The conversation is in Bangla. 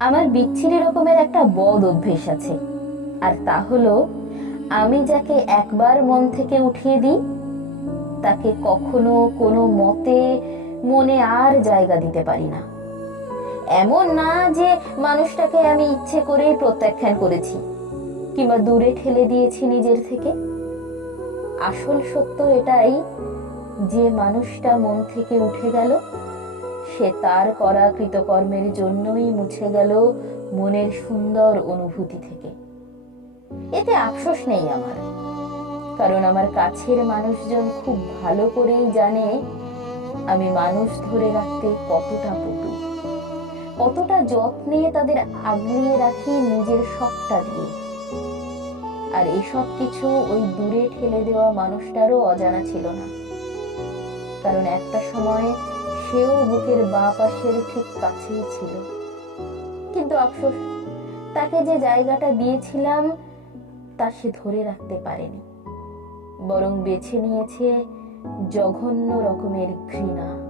আমার বিচ্ছিরি রকমের একটা বদ অভ্যেস আছে। আর তা হলো, আমি যাকে একবার মন থেকে উঠিয়ে দিই, তাকে কখনো কোনো মতে মনে আর জায়গা দিতে পারি না। এমন না যে মানুষটাকে আমি ইচ্ছে করেই প্রত্যাখ্যান করেছি, কিংবা দূরে ঠেলে দিয়েছি নিজের থেকে। আসল সত্য এটাই যে মানুষটা মন থেকে উঠে গেল সে তার করা কৃতকর্মের জন্যই মুছে গেল মনের সুন্দর অনুভূতি থেকে। এতে আফসোস নেই আমার। কারণ আমার কাছের মানুষজন খুব ভালো করেই জানে আমি মানুষ ধরে রাখতে কতটা পটু। কতটা যত্নে তাদের আগলিয়ে রাখি নিজের সবটা দিয়ে। আর এসব কিছু ওই দূরে ঠেলে দেওয়া মানুষটারও অজানা ছিল না। কারণ একটা সময় সেও বুকের বা পাশের ঠিক কাছেই ছিল। কিন্তু আফসোস, তাকে যে জায়গাটা দিয়েছিলাম, তা সে ধরে রাখতে পারেনি। বরং বেছে নিয়েছে জঘন্য রকমের ঘৃণা।